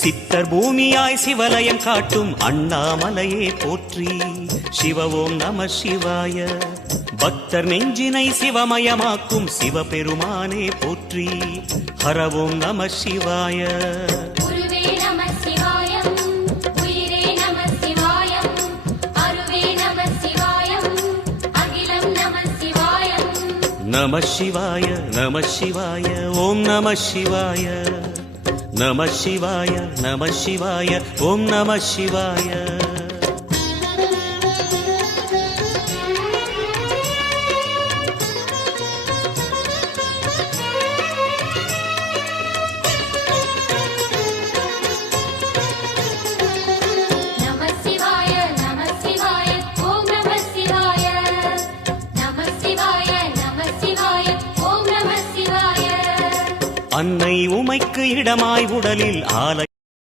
சித்தர் பூமியாய் சிவலயம் காட்டும் அண்ணாமலையே போற்றி. சிவ ஓம் நம சிவாய. பக்தர் நெஞ்சினை சிவமயமாக்கும் சிவபெருமானே போற்றி. ஹர ஓம் நம சிவாய. நம சிவாய நம சிவாய ஓம் நம சிவாய. நம சிவாய நம சிவாய ஓம் நம சிவாய. அன்னை உமைக்கு இடமாய் உடலில் ஆலய